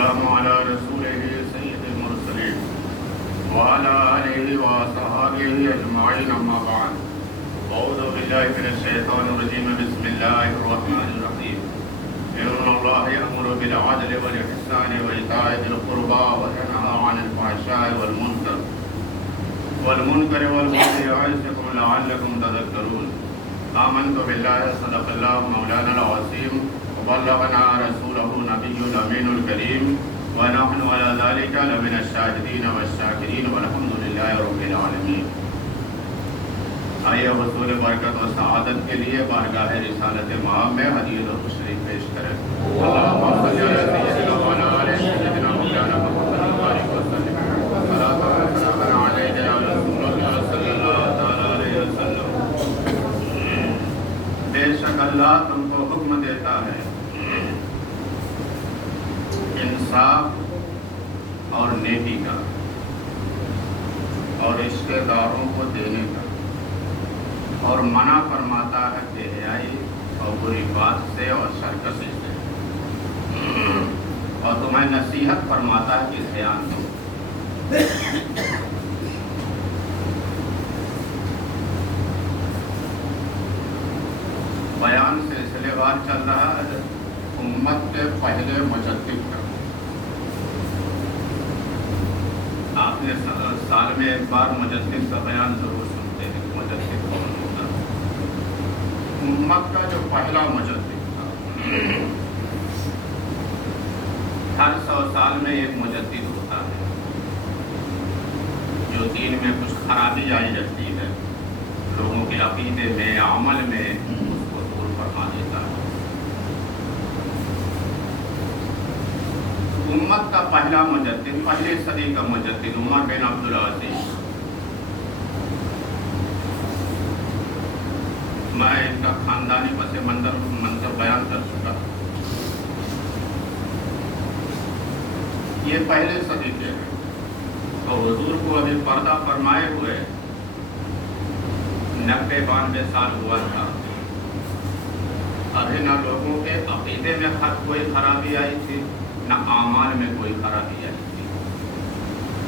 والسلام على رسوله سيد المرسلين وعلى آله وصحبه أجمعين أما بعد أعوذ بالله من الشيطان الرجيم بسم الله الرحمن الرحيم إن الله يأمر بالعدل والإحسان وإيتاء ذي القربى وينهى عن الفحشاء والمنكر والبغي يعظكم لعلكم تذكرون آمنت بالله صدق الله مولانا العظيم وبلغنا رسوله نبي الأمين الكريم ونحن على ذلك لمن الشاهدين والشاكرين والحمد لله رب العالمين. آئیے حصول برکت و سعادت کے لیے بارگاہ رسالت مآب میں حدیث و تشریف پیش کریں. اللہم صلی علی سیدنا وعلی آلہ سیدنا مولانا محمد وبارک وسلم. صلاۃ و سلام علیہ یا رسول اللہ صلی اللہ تعالی علیہ وسلم. بے شک اللہ تم کو حکم دیتا ہے انصاف اور نیکی کا اور رشتہ داروں کو دینے کا، اور منع فرماتا ہے بے حیائی اور بری بات سے اور سرکشی سے، اور تمہیں نصیحت فرماتا ہے کہ دھیان دو. بیان سلسلے وار چل رہا ہے امت کے پہلے مجدد کا. آپ نے سال میں ایک بار مجدد کا بیان ضرور سنتے ہیں. مجدد کون ہوتا ہے؟ امت کا جو پہلا مجدد تھا. ہر 100 سال میں ایک مجدد ہوتا ہے جو دین میں کچھ خرابی آئی رہتی ہے، لوگوں کے عقیدے میں، عمل میں اس کو دور فرما دیتا ہے. امت کا پہلا مجدد، پہلی صدی کا مجدد عمر بن عبدالعزیز. میں ان کا خاندانی پس منظر بیان کر چکا. یہ پہلے صدی کے ہیں تو حضور کو ابھی پردہ فرمائے ہوئے 90-92 سال ہوا تھا. ابھی نہ لوگوں کے عقیدے میں کوئی خرابی آئی تھی، نہ اعمال میں کوئی خرابی آئی تھی.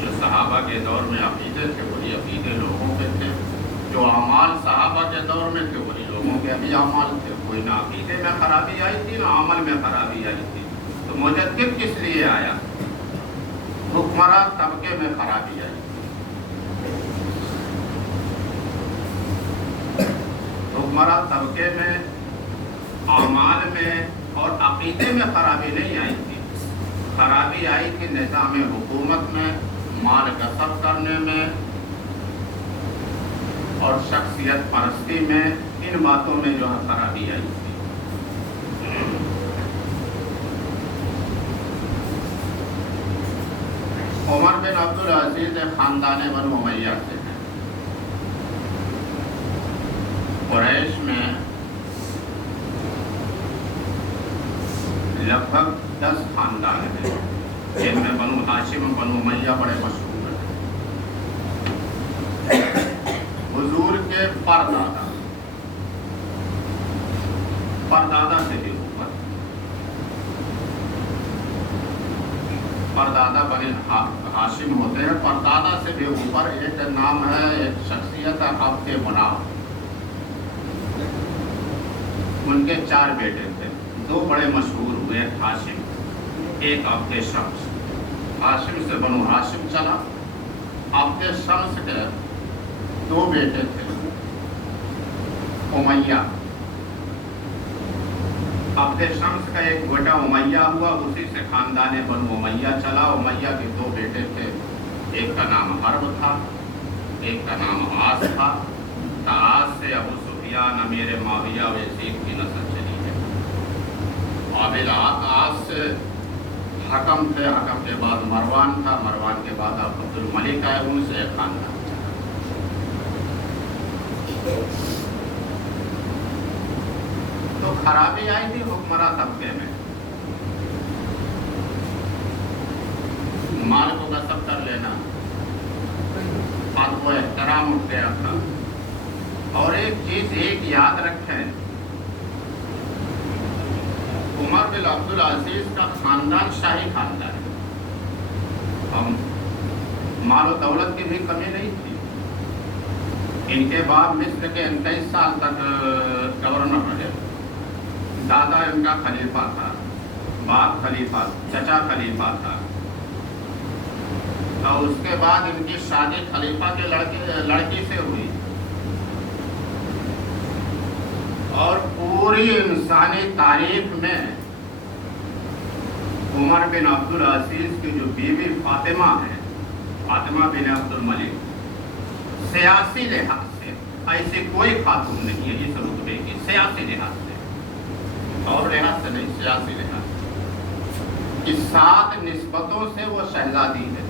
جو صحابہ کے دور میں عقیدے تھے وہی عقیدے لوگوں کے تھے، جو اعمال صحابہ کے دور میں تھے وہی لوگوں کے ابھی اعمال تھے. کوئی نہ عقیدے میں خرابی آئی تھی نہ عمل میں خرابی آئی تھی. تو مجدد کس لیے آیا؟ حکمراں طبقے میں خرابی آئی. حکمراں طبقے میں، اعمال میں اور عقیدے میں خرابی نہیں آئی تھی. خرابی آئی تھی نظام حکومت میں، مال کسب کرنے میں اور شخصیت پرستی میں. ان باتوں میں جو ہے خرابی آئی تھی. عمر بن عبدالعزیز خاندان بنو امیہ سے ہیں. قریش میں لگ بھگ 10 خاندان ہیں جن میں بنو ہاشم، بنو امیہ بڑے مشہور ہیں. حضور کے پردادا سے بھی اوپر، پردادا بنی ہاشم ہوتے ہیں. پردادا سے بھی اوپر ایک نام ہے، ایک شخصیت ہے عبد مناف. ان کے 4 بیٹے تھے، 2 بڑے مشہور ہوئے، ایک ہاشم ایک عبد شمس. ہاشم سے بنو ہاشم چلا. عبد شمس کے 2 بیٹے تھے امیہ. عبد شمس کا ایک بیٹا امیہ ہوا، اسی سے خاندان بنو امیہ چلا. امیہ کے 2 بیٹے تھے، ایک کا نام حرب تھا، ایک کا نام عاص تھا. عاص سے ابو سفیان، امیر معاویہ و یزید کی نسل چلی ہے. عاص سے حکم تھے، حکم کے بعد مروان تھا، مروان کے بعد عبد الملک آئے. ان سے ایک خاندان چلا. تو خرابی آئی تھی حکمراں طبقے میں. مال کو غصب کر لینا، حق و احترام اٹھ گیا تھا. اور ایک چیز ایک یاد رکھیں، عمر بن عبدالعزیز کا خاندان شاہی خاندان ہے. ہم مال و دولت کی بھی کمی نہیں تھی. ان کے باپ مصر کے 29 سال تک گورنر رہے. دادا ان کا خلیفہ تھا، باپ خلیفہ، چچا خلیفہ تھا، اور اس کے بعد ان کی شادی خلیفہ کے لڑکی سے ہوئی. اور پوری انسانی تاریخ میں عمر بن عبدالعزیز کی جو بیوی فاطمہ ہے، فاطمہ بن عبد الملک، سیاسی لحاظ سے ایسی کوئی خاتون نہیں ہے اس رتبے کی، سیاسی لحاظ سے، اور لحاظ سے نہیں، سیاسی لحاظ سے. اس 7 نسبتوں سے وہ شہزادی ہے.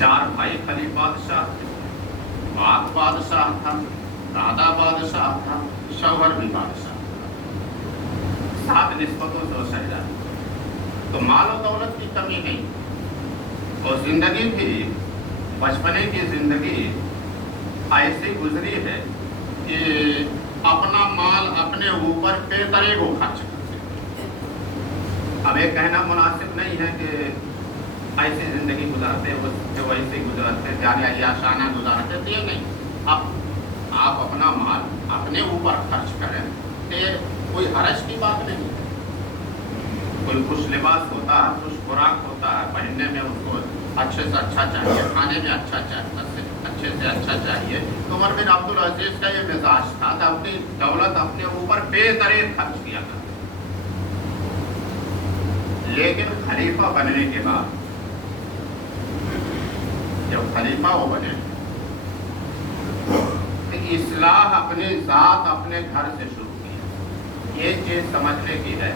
4 بھائی خلیفہ بادشاہ تھے، باپ بادشاہ تھا، دادا بادشاہ تھا، شوہر بھی بادشاہ تھا. 7 نسبتوں سے وہ شہزادی. تو مال و دولت کی کمی نہیں، اور زندگی بھی بچپنے کی زندگی ایسی گزری ہے کہ اپنا مال اپنے اوپر بے طرح کو خرچ کرتے. اب یہ کہنا مناسب نہیں ہے کہ ایسی زندگی گزارتے ویسے گزارتے یعنی عیاشانہ گزارتے تھے. نہیں، اب آپ اپنا مال اپنے اوپر خرچ کریں تو کوئی حرج کی بات نہیں. کوئی خوش لباس ہوتا ہے، خوش خوراک ہوتا ہے، پہننے میں اس کو اچھے سے اچھا چاہیے، کھانے میں اچھے سے اچھا چاہیے. تو عمر بن عبدالعزیز کا یہ مزاج تھا کہ اپنی دولت اپنے اوپر بے طرح خرچ کیا تھا. لیکن خلیفہ بننے کے بعد جب خلیفہ وہ بنے تو اصلاح اپنی ذات اپنے گھر سے شروع کی. یہ چیز سمجھنے کی ہے.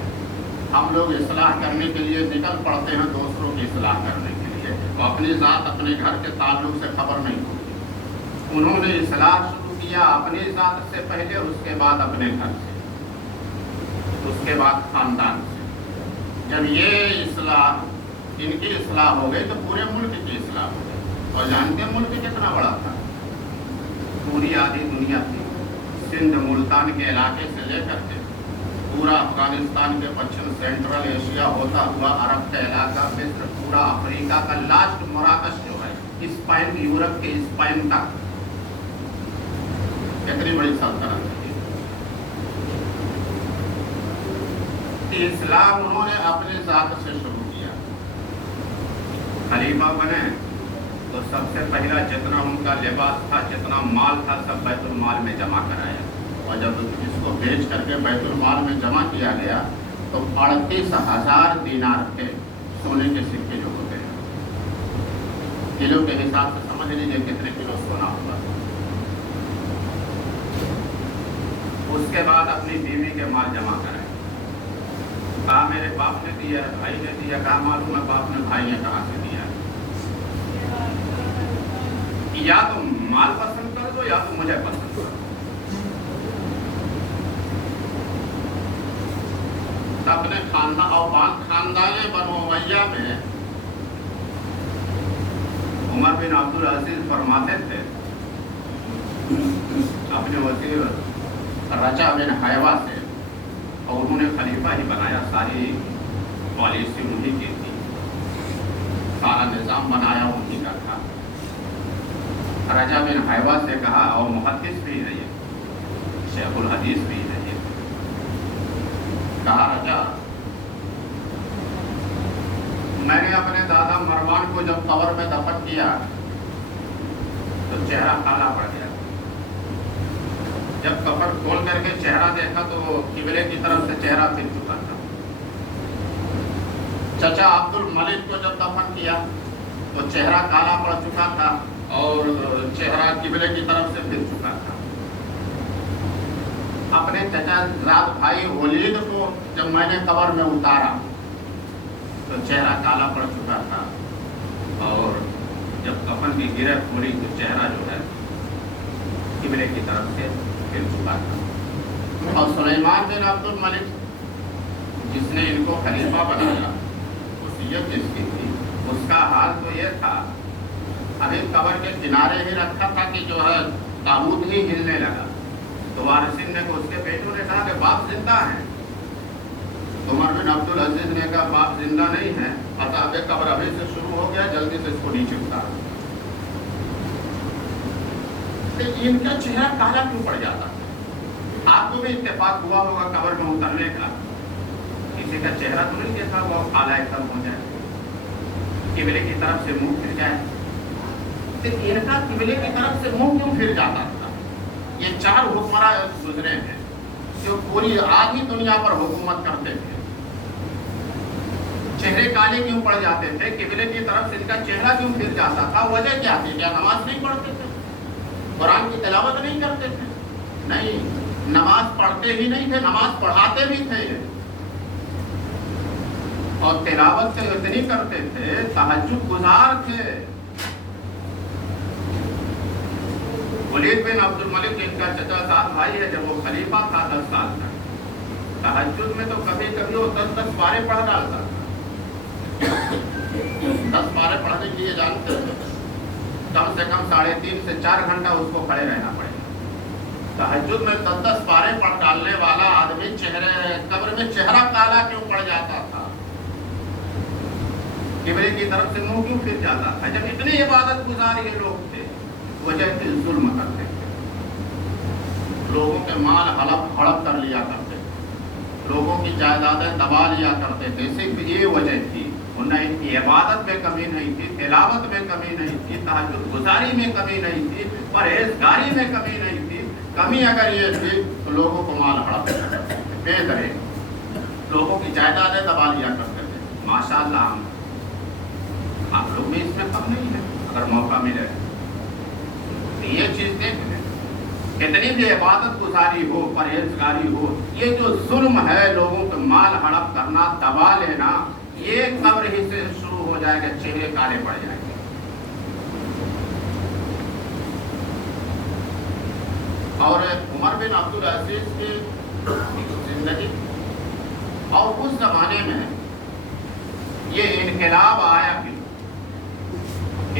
ہم لوگ اصلاح کرنے کے لیے نکل پڑتے ہیں دوسروں کی اصلاح کرنے کے لیے، تو اپنی ذات اپنے گھر کے تعلق سے خبر نہیں ہوتی. انہوں نے اصلاح شروع کیا اپنی ذات سے پہلے، اس کے بعد اپنے گھر سے، اس کے بعد خاندان سے. جب یہ اصلاح ان کی اصلاح ہو گئی تو پورے ملک کی اصلاح ہو گئی. اور جانتے ہیں ملک کتنا بڑا تھا؟ پوری آدھی دنیا تھی. سندھ ملتان کے علاقے سے لے کر کے پورا افغانستان کے پچھم سینٹرل ایشیا ہوتا ہوا عرب کا علاقہ، مصر، پورا افریقہ کا لاسٹ مراکش جو ہے، اسپین، یورپ کے اسپین تک، کتنی بڑی سلطنت تھی. اسلام انہوں نے اپنی ذات سے شروع کیا. خلیفہ بنے تو سب سے پہلا جتنا ان کا لباس تھا، جتنا مال تھا، سب بیت المال میں جمع کرایا. اور جب اس کو بیچ کر کے بیت المال میں جمع کیا گیا تو 38,000 دینار تھے، سونے کے سکے جو ہوتے ہیں. کلو کے حساب سے سمجھ لیجیے کتنے کلو سونا ہوگا. اس کے بعد اپنی بیوی کے مال جمع کرائے. کہا میرے باپ نے دیا، بھائی نے دیا. کہا معلوم ہے باپ نے، بھائی نے کہاں سے دیا. یا تو مال پسند کر دو یا تو مجھے پسند کرو. اپنے خاندان بنو امیہ میں عمر بن عبدالعزیز فرماتے تھے اپنے وزیر رجا بن حیوہ سے، اور انہوں نے خلیفہ ہی بنایا. ساری پالیسی انہی کی تھی، سارا نظام بنایا انہی کا تھا. رجا بن حیوہ سے کہا، اور محدث بھی ہے یہ، شیخ الحدیث بھی ہے یہ. کہا رجا، میں نے اپنے دادا مروان کو جب قبر میں دفن کیا تو چہرہ کالا پڑ گیا. جب قبر کھول کر کے چہرہ دیکھا تو قبلے کی طرف سے چہرہ پھر چکا تھا. چچا عبد الملک کو جب دفن کیا تو چہرہ کالا پڑ چکا تھا اور چہرہ قبلے کی طرف سے پھر چکا تھا. اپنے چچا زاد بھائی ولید کو جب میں نے قبر میں اتارا تو چہرہ کالا پڑ چکا تھا، اور جب کفن کی گرہ کھولی تو چہرہ جو ہے قبلے کی طرف سے پھر چکا تھا. اور سلیمان بن عبد الملک جس نے ان کو خلیفہ بنایا، وصیت جس کی تھی، اس کا حال تو یہ تھا، ابھی قبر کے کنارے ہی رکھا تھا کہ جو ہے تابوت ہی ہلنے لگا. تو وارثین نے اس کے بیٹوں نے کہا کہ باپ زندہ ہیں. زندہ نہیں ہیں، عذاب قبر ابھی سے شروع ہو گیا، جلدی سے اس کو نیچے اتارو۔ ان کا چہرہ کالا کیوں پڑ جاتا ہے؟ آپ کو بھی اتفاق ہوا ہوگا قبر میں اترنے کا، کسی کا چہرہ تو نہیں دیکھا ہوا کالا ایک دم ہو جائے، قبلے کی طرف سے منہ پھر جائے۔ تو ان کا قبلے کی طرف سے منہ کیوں پھر جاتا تھا؟ یہ 4 حکمراں گزرے ہیں جو پوری آدھی دنیا پر حکومت کرتے تھے، چہرے کالے کیوں پڑ جاتے تھے؟ قبلے کی طرف سے ان کا چہرہ کیوں پھر جاتا تھا؟ وجہ کیا تھی؟ کیا نماز نہیں پڑھتے تھے؟ قرآن کی تلاوت نہیں کرتے تھے؟ نہیں، نماز پڑھتے ہی نہیں تھے، نماز پڑھاتے بھی تھے، اور تلاوت سے اتنی کرتے تھے، تہجد گزار تھے۔ ولید بن عبد الملک ان کا چچا زاد بھائی ہے، جب وہ خلیفہ تھا 10 سال تک، تہجد میں تو کبھی کبھی وہ 10 پارے پڑھ ڈالتا تھا۔ 10 پارے پڑھنے کے لیے جانتے تھے کم سے کم 3.5 سے 4 گھنٹہ اس کو کھڑے رہنا پڑے گا۔ تہجد میں 10 پارے پڑھ ڈالنے والا آدمی قبر میں چہرہ کالا کیوں پڑ جاتا تھا؟ قبلے کی طرف سے منہ کیوں پھر جاتا تھا؟ جب اتنی عبادت گزار یہ لوگ تھے، وجہ سے ظلم کرتے تھے، لوگوں کے مال ہڑپ کر لیا کرتے تھے، لوگوں کی جائیدادیں دبا لیا کرتے تھے، صرف یہ وجہ تھی۔ انہیں ان کی عبادت میں کمی نہیں تھی، تلاوت میں کمی نہیں تھی، تہجد گزاری میں کمی نہیں تھی، پرہیزگاری میں کمی نہیں تھی۔ کمی اگر یہ تھی تو لوگوں کو مال ہڑپ کرتے تھے، بے درے لوگوں کی جائیدادیں دبا لیا کرتے تھے۔ ماشاءاللہ آپ لوگ بھی اس میں کم نہیں ہے، اگر موقع ملے یہ چیز دیکھ لیں۔ کتنی بھی عبادت گزاری ہو، پرہیزگاری ہو، یہ جو ظلم ہے، لوگوں کے مال ہڑپ کرنا، دبا لینا، یہ قبر ہی سے شروع ہو جائے گا، چہرے کالے پڑ جائیں گے۔ اور عمر بن عبدالعزیز کی زندگی اور اس زمانے میں یہ انقلاب آیا، پھر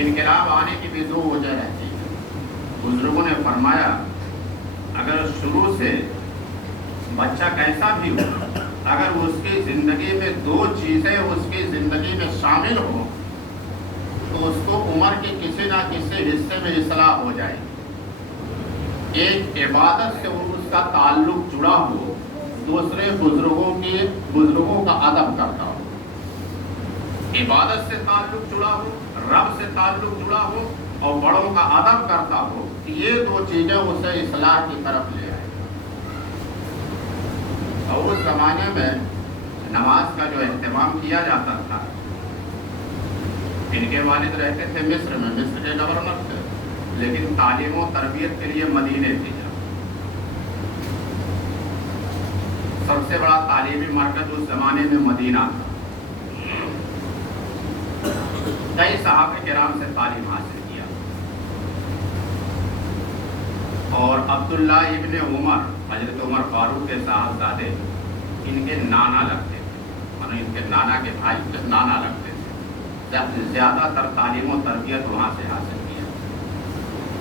انقلاب آنے کی بھی 2 وجہ رہتی ہے۔ بزرگوں نے فرمایا اگر شروع سے بچہ کیسا بھی ہو، اگر اس کی زندگی میں 2 چیزیں اس کی زندگی میں شامل ہوں تو اس کو عمر کے کسی نہ کسی حصے میں اصلاح ہو جائے گی۔ ایک عبادت سے اس کا تعلق جڑا ہو، دوسرے بزرگوں کا ادب کرتا ہو، عبادت سے تعلق جڑا ہو، رب سے تعلق جڑا ہو، اور بڑوں کا ادب کرتا ہو، یہ 2 چیزیں اسے اصلاح کی طرف لے آئے۔ اور اس زمانے میں نماز کا جو اہتمام کیا جاتا تھا، ان کے والد رہتے تھے مصر میں، مصر کے گورنر تھے، لیکن تعلیم و تربیت کے لیے مدینے تھی۔ سب سے بڑا تعلیمی مرکز اس زمانے میں مدینہ تھا۔ کئی صحابہ کرام سے تعلیم حاصل کیا، اور عبداللہ ابن عمر، حضرت عمر فاروق کے صاحبزادے، ان کے نانا لگتے تھے، ان کے نانا کے بھائی کے نانا لگتے تھے۔ زیادہ تر تعلیم و تربیت وہاں سے حاصل کیا۔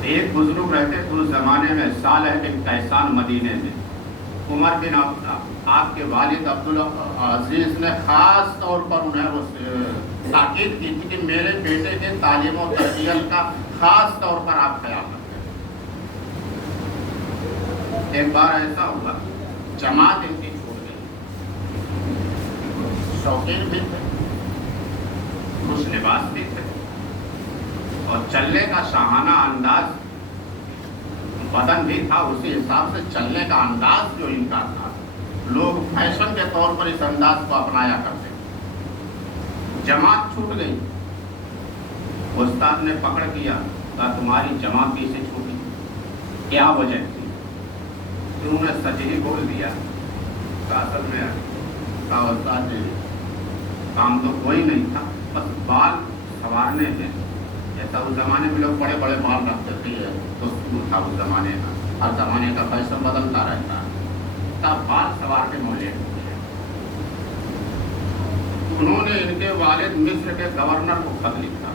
ایک بزرگ رہتے تھے اس زمانے میں، صالح بن کیسان، مدینے میں۔ عمر بن آپ کے والد عبدالعزیز نے خاص طور پر انہیں تاکید کی تھی کہ میرے بیٹے کے تعلیم و تربیت کا خاص طور پر آپ خیال رکھیں۔ ایک بار ایسا ہوا، جماعت ان کی چھوٹ گئی، شوقین بھی تھے، خوش لباس بھی تھے، اور چلنے کا شاہانہ انداز بدن بھی تھا، اسی حساب سے چلنے کا انداز جو ان کا تھا، لوگ فیشن کے طور پر اس انداز کو اپنایا کرتے۔ جماعت چھوٹ گئی، استاد نے پکڑ کیا، کہا تمہاری جماعت کیسے چھوٹی، کیا وجہ تھی؟ انہوں نے سچ ہی بول دیا، کہا اصل میں کہا استاد جی کام تو کوئی نہیں تھا، بس بال سنوارنے میں، جیسا اس زمانے میں لوگ بڑے بڑے بال رکھتے تھے تو تھا اس زمانے کا، ہر زمانے کا فیشن بدلتا رہتا ہے، تب بال سنوار کے مولے۔ انہوں نے ان کے والد مصر کے گورنر کو خط لکھا،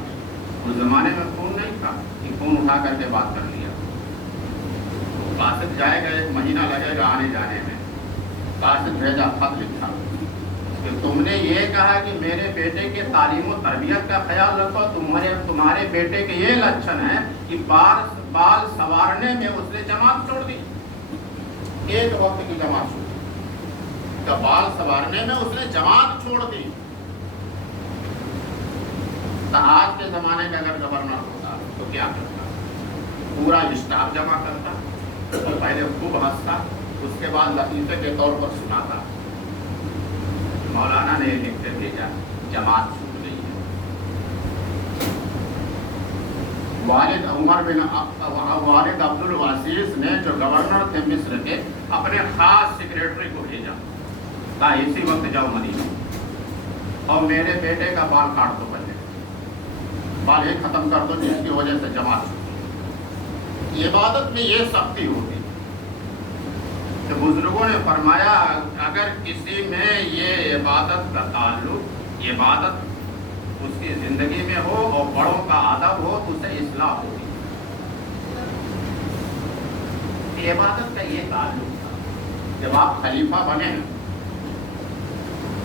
اس زمانے میں فون نہیں تھا کہ فون اٹھا کر کے بات کر لیا، قاصد جائے گا، 1 مہینہ لگے گا آنے جانے میں، قاصد بھیجا، خط لکھا، کہ تم نے یہ کہا کہ میرے بیٹے کے تعلیم و تربیت کا خیال رکھو، تمہارے بیٹے کے یہ لچھن ہے کہ بال سنوارنے میں اس نے جماعت چھوڑ دی، ایک وقت کی جماعت چھوڑ دی، تو بال سنوارنے میں اس نے جماعت چھوڑ دی۔ تو آج کے زمانے میں اگر گورنر ہوتا تو کیا کرتا؟ پورا اسٹاف جمع کرتا، پہلے خوب ہنستا، اس کے بعد لطیفے کے طور پر سناتا، مولانا نے لکھ کر بھیجا جماعت چھوٹ گئی ہے۔ والد عبد الواسیس نے جو گورنر تھے مصر کے، اپنے خاص سیکریٹری کو بھیجا، کہا اسی وقت جاؤ مدینہ اور میرے بیٹے کا بال کاٹ دو، پہلے بال ایک ختم کر دو جس کی وجہ سے جماعت چھوٹ گئی۔ عبادت میں یہ سختی ہوتی، تو بزرگوں نے فرمایا اگر کسی میں یہ عبادت کا تعلق، عبادت اس کی زندگی میں ہو اور بڑوں کا ادب ہو تو اسے اصلاح ہوگی۔ عبادت کا یہ تعلق تھا۔ جب آپ خلیفہ بنے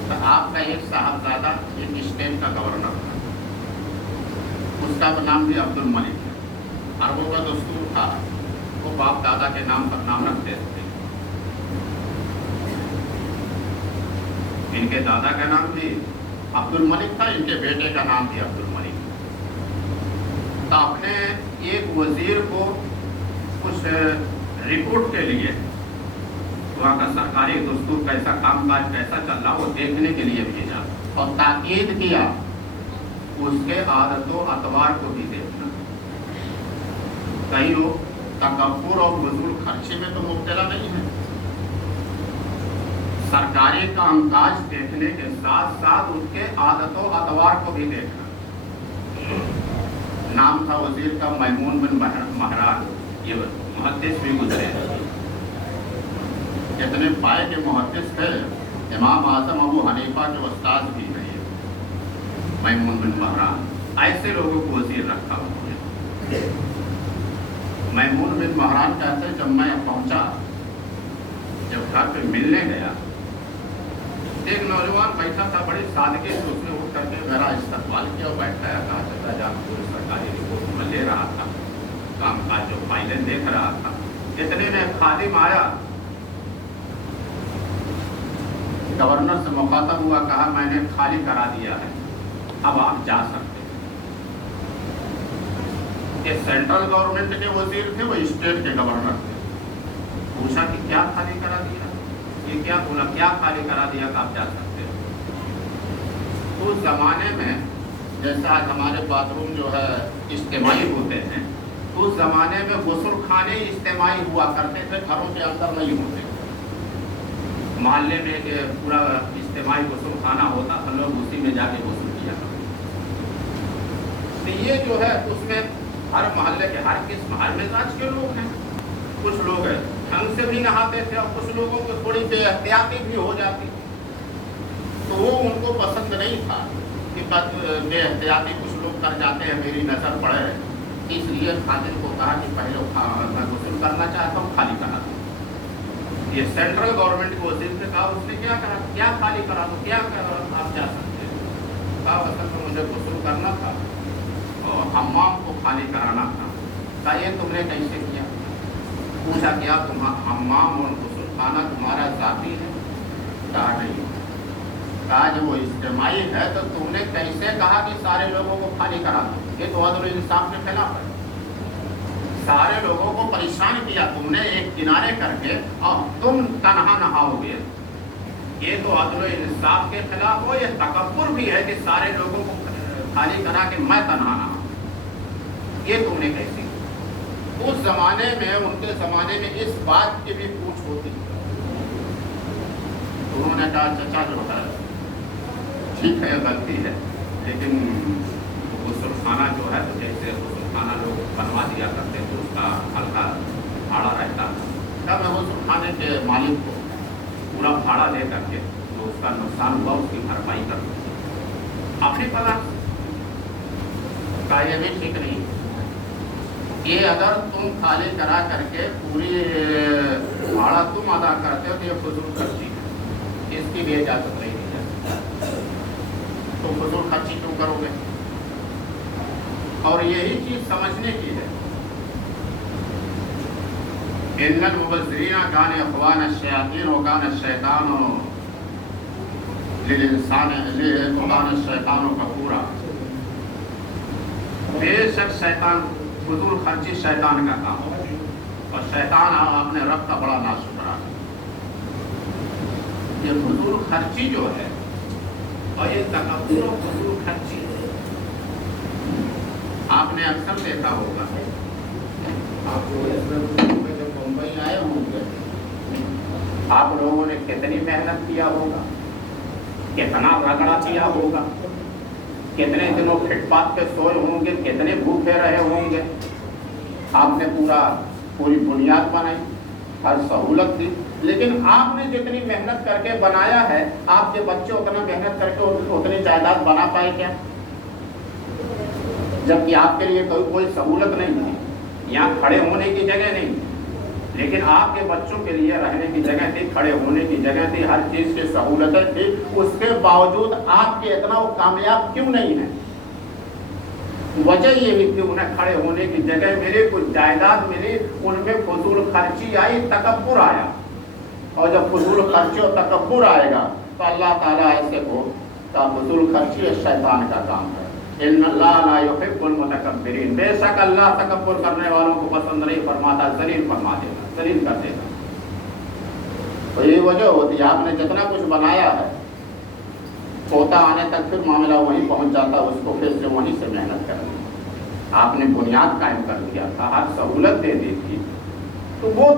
تو آپ کا ایک صاحبزادہ ایک اسٹیٹ کا گورنر تھا، اس کا نام بھی عبد الملک، عربوں کا دستور تھا، وہ باپ دادا کے نام پر نام رکھتے تھے۔ ان کے دادا کا نام بھی عبد الملک تھا، ان کے بیٹے کا نام بھی عبد الملک۔ تو اپنے ایک وزیر کو کچھ رپورٹ کے لیے وہاں کا سرکاری دستور کیسا کام کاج کیسا چل رہا وہ دیکھنے کے لیے بھیجا، اور تاکید کیا اس کے عادت و اطوار کو بھی دیکھنا، کہیں وہ تکبر اور فضول خرچے میں تو مبتلا نہیں ہے۔ سرکاری کام کاج دیکھنے کے ساتھ ساتھ اس کے عادت و اطوار کو بھی دیکھنا۔ نام تھا وزیر کا میمون بن مہران، یہ محدث بھی گزرے، اتنے پائے کے محدث تھے، امام اعظم ابو حنیفہ کے استاد بھی ہیں میمون بن مہران۔ ایسے لوگوں کو وزیر رکھا انہوں نے۔ میمون بن مہران کہتے ہیں جب میں پہنچا، جب گھر پہ ملنے گیا، ایک نوجوان بیٹھا تھا، بڑی سادگی سے اس نے اٹھ کر کے میرا استقبال کیا اور بیٹھایا، کہا چچا جان پوری سرکاری رپورٹ میں لے رہا تھا، کام کاج جو فائلیں دیکھ رہا تھا، اتنے میں خادم آیا، گورنر سے مخاطب ہوا، کہا میں نے خالی کرا دیا ہے، اب آپ جا سکتے ہیں۔ یہ سینٹرل گورنمنٹ کے وزیر تھے، وہ اسٹیٹ کے گورنر تھے۔ پوچھا کہ کیا خالی کرا دیا؟ یہ کیا بولا؟ کیا خالی کرا دیا کہ آپ جا سکتے ہو؟ اس زمانے میں جیسا آج ہمارے باتھ روم جو ہے اجتماعی ہوتے ہیں، اس زمانے میں غسل خانے اجتماعی ہوا کرتے تھے، گھروں کے اندر نہیں ہوتے۔ محلے میں ایک پورا اجتماعی غسل خانہ ہوتا تھا، لوگ اسی میں جا کے غسل کیا کرتے۔ یہ جو ہے اس میں ہر محلے کے ہر قسم ہر مزاج کے لوگ ہیں، کچھ لوگ ہیں ڈھنگ سے بھی نہاتے تھے اور کچھ لوگوں کو تھوڑی بے احتیاطی بھی ہو جاتی، تو وہ ان کو پسند نہیں تھا کہ بے احتیاطی کچھ لوگ کر جاتے ہیں، میری نظر پڑے، اس لیے خادم کو کہا کہ پہلے میں غسل کرنا چاہتا ہوں، خالی کرا دو۔ یہ سینٹرل گورنمنٹ کو وزیر نے کہا، اس نے کیا کرا؟ کیا خالی کرا دو؟ کیا آپ جا سکتے ہیں؟ کہا اصل میں مجھے غسل کرنا تھا اور حمام کو خالی کرانا تھا۔ کہا یہ تم نے کیسے کیا؟ پوچھا کیا حمام اور غسل خانہ تمہارا ذاتی ہے؟ کہا نہیں۔ کہا جب وہ اجتماعی ہے تو تم نے کیسے کہا کہ سارے لوگوں کو خالی کرا دو؟ یہ تو عدل و انصاف کے خلاف ہے۔ سارے لوگوں کو پریشان کیا تم نے ایک کنارے کر کے، اور تم تنہا نہاؤ گے، یہ تو عدل و انصاف کے خلاف ہو، یہ تکبر بھی ہے کہ سارے لوگوں کو خالی کرا کے میں تنہا نہاؤں، یہ تم نے کیسے؟ اس زمانے میں، ان کے زمانے میں اس بات کی بھی پوچھ ہوتی۔ انہوں نے کہا چچا جو ہے ٹھیک ہے غلطی ہے، لیکن غسل خانہ جو ہے تو جیسے غسل خانہ لوگ بنوا دیا کرتے تو اس کا ہلکا بھاڑا رہتا تھا، میں غسل خانے کے مالک کو پورا بھاڑا دے کر کے جو اس کا نقصان ہوا اس کی بھرپائی کر دوں۔ اپنی پتا کا یہ بھی ٹھیک نہیں، یہ اگر تم خالی کرا کر کے پوری بھاڑا تم ادا کرتے ہو تو یہ فضول خرچی ہے، اس کی بھی اجازت نہیں دی جاتی۔ فضول خرچی کیوں کرو گے؟ اور یہی چیز سمجھنے کی ہے. ان المبذرین کان اخوان الشیاطین وکان الشیطان للانسان وکان الشیطان کفورا. بے شک شیطان فضول خرچی شیطان کا کام ہے اور شیطان اپنے رب کا بڑا ناشکرا ہے. یہ فضول خرچی جو ہے اور یہ تکبر و فضول خرچی آپ نے اکثر دیکھا ہوگا. آپ جب ممبئی آئے ہوں گے آپ لوگوں نے کتنی محنت کیا ہوگا, کتنا رگڑا کیا ہوگا, کتنے دنوں فٹ پاتھ پہ سوئے ہوں گے, کتنے بھوکے رہے ہوں گے. آپ نے پوری بنیاد بنائی, ہر سہولت دی, لیکن آپ نے جتنی محنت کر کے بنایا ہے آپ کے بچے اتنا محنت کر کے اتنی جائیداد بنا پائے کیا؟ جبکہ آپ کے لیے کوئی سہولت نہیں تھی, یہاں کھڑے ہونے کی جگہ نہیں, لیکن آپ کے بچوں کے لیے رہنے کی جگہ تھی, کھڑے ہونے کی جگہ تھی, ہر چیز کی سہولتیں تھی. اس کے باوجود آپ کے اتنا وہ کامیاب کیوں نہیں ہے؟ وجہ یہ بھی کہ انہیں کھڑے ہونے کی جگہ ملی, کچھ جائیداد ملی, ان میں فضول خرچی آئی, تکبر آیا. اور جب فضول خرچی اور تکبر آئے گا تو اللہ تعالیٰ ایسے کو فضول خرچی شیطان کا کام ہے. ان اللہ لا یحب المتکبرین. بے شک اللہ تکبر کرنے والوں کو پسند نہیں فرماتا, ذلیل فرما دے گا, ذلیل کر دے گا. تو یہی وجہ ہوتی ہے آپ نے جتنا کچھ بنایا ہے پوتا آنے تک پھر معاملہ وہیں پہنچ جاتا, اس کو پھر سے وہیں سے محنت کرنی. آپ نے بنیاد قائم کر دیا تھا, ہر سہولت دے دی تھی, تو وہ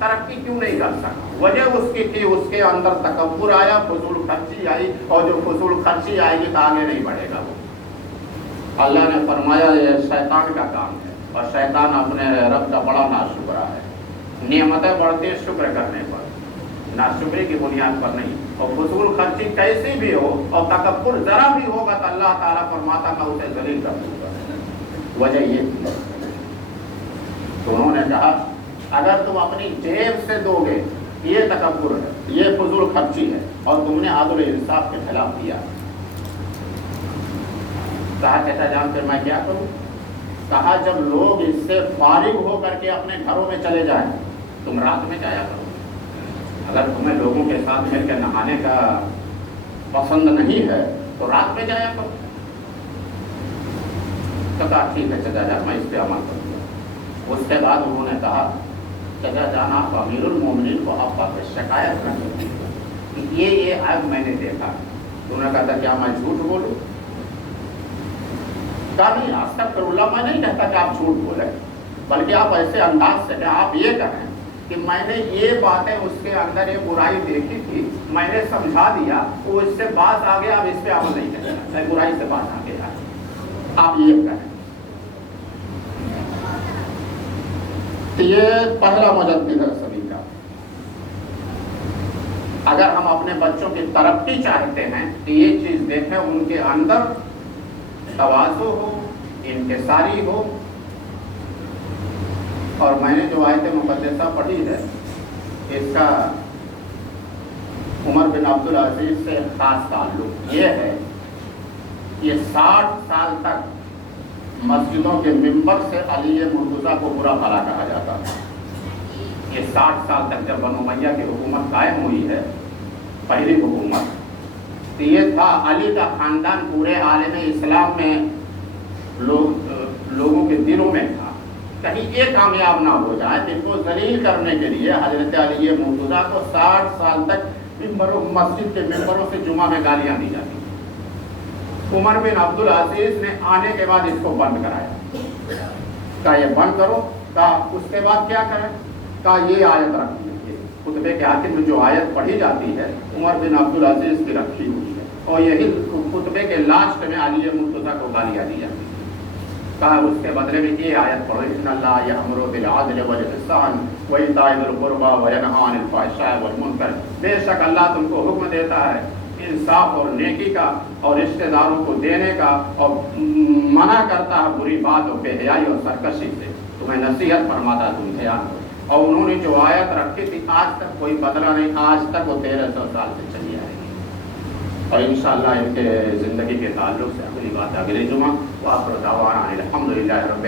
ترقی کیوں نہیں کر سکا؟ وجہ اس کی تھی اس کے اندر تکبر آیا, فضول خرچی آئی, اور جو فضول خرچی آئے گی تو آگے نہیں بڑھے گا. وہ اللہ نے فرمایا یہ شیطان کا کام ہے اور شیطان اپنے رب کا بڑا ناشکرا ہے. نعمتیں بڑھتی ہیں شکر کرنے پر, ناشکری کی بنیاد پر نہیں. اور فضول خرچی کیسی بھی ہو اور تکبر ذرا بھی ہوگا تو اللہ تعالیٰ فرماتا میں اسے ذلیل کر دوں گا. وجہ یہ تھی. تو انہوں نے کہا اگر تم اپنی جیب سے دو گے یہ تکبر ہے, یہ فضول خرچی ہے, اور تم نے عدل انصاف کے خلاف دیا. کہا چچا جان پھر میں کیا کروں؟ کہا جب لوگ اس سے فارغ ہو کر کے اپنے گھروں میں چلے جائیں تم رات میں جایا کرو. اگر تمہیں لوگوں کے ساتھ مل کے نہانے کا پسند نہیں ہے تو رات میں جایا کرو. تو کہا ٹھیک ہے چچا جان میں اس پہ عمل کروں گا. اس کے بعد انہوں نے کہا چچا جان آپ امیر المومنین کو آپ کا شکایت کریں کہ یہ عیب میں نے دیکھا. تو انہوں نے کہا تھا کیا میں جھوٹ بولوں؟ کہا نہیں, استغفراللہ, میں نہیں کہتا کہ آپ جھوٹ بولیں, بلکہ آپ ایسے انداز سے کہ آپ یہ کہیں کہ میں نے یہ باتیں اس کے اندر یہ برائی دیکھی تھی, میں نے سمجھا دیا, وہ اس سے بات آ گیا, اب اس پہ عمل نہیں کرنا, میں برائی سے بات آ گیا. آپ یہ کہیں. یہ پہلا مجدد ہے سبھی کا. اگر ہم اپنے بچوں کی ترقی چاہتے ہیں تو یہ چیز دیکھیں ان کے اندر تواضع ہو, انکساری ہو. اور میں نے جو آیت مقدسہ پڑھی ہے اس کا عمر بن عبدالعزیز سے خاص تعلق یہ ہے, یہ 60 سال تک مسجدوں کے ممبر سے علی مرتضیٰ کو برا بھلا کہا جاتا تھا. یہ 60 سال تک جب بنو امیہ کی حکومت قائم ہوئی ہے, پہلی حکومت, تو یہ تھا علی کا خاندان پورے عالم اسلام میں لوگوں کے دلوں میں تھا. کہیں یہ کامیاب نہ ہو جائے تو ان کو ذلیل کرنے کے لیے حضرت علی مرتضیٰ کو 60 سال تک مسجد کے ممبروں سے جمعہ میں گالیاں دی جاتی. عمر بن عبدالعزیز نے آنے کے بعد اس کو بند کرایا. کہا یہ بند کرو. کہا اس کے بعد کیا کریں؟ کہا یہ آیت رکھ دیجیے, خطبے کے آخر میں جو آیت پڑھی جاتی ہے عمر بن عبدالعزیز کی رکھی ہوئی ہے, اور یہی خطبے کے لاسٹ میں علی مرتضیٰ کو گالیاں دی جاتی ہیں. کہا اس کے بدلے میں یہ آیت پڑھو, ان اللہ یأمر بالعدل والإحسان وإیتاء ذی القربى وینہی عن الفحشاء والمنکر. بے شک اللہ تم کو حکم دیتا ہے انصاف اور نیکی کا اور رشتہ داروں کو دینے کا, اور منع کرتا ہے بری بات اور بے حیائی اور سرکشی سے. تمہیں نصیحت فرماتا تم دھیان دو. اور انہوں نے جو آیت رکھی تھی آج تک کوئی بدلا نہیں, آج تک وہ 1300 سال سے چلی آ رہی ہے. اور انشاءاللہ ان کے زندگی کے تعلق سے اگلی بات اگلے جمعہ. وآخر دعوانا الحمدللہ رب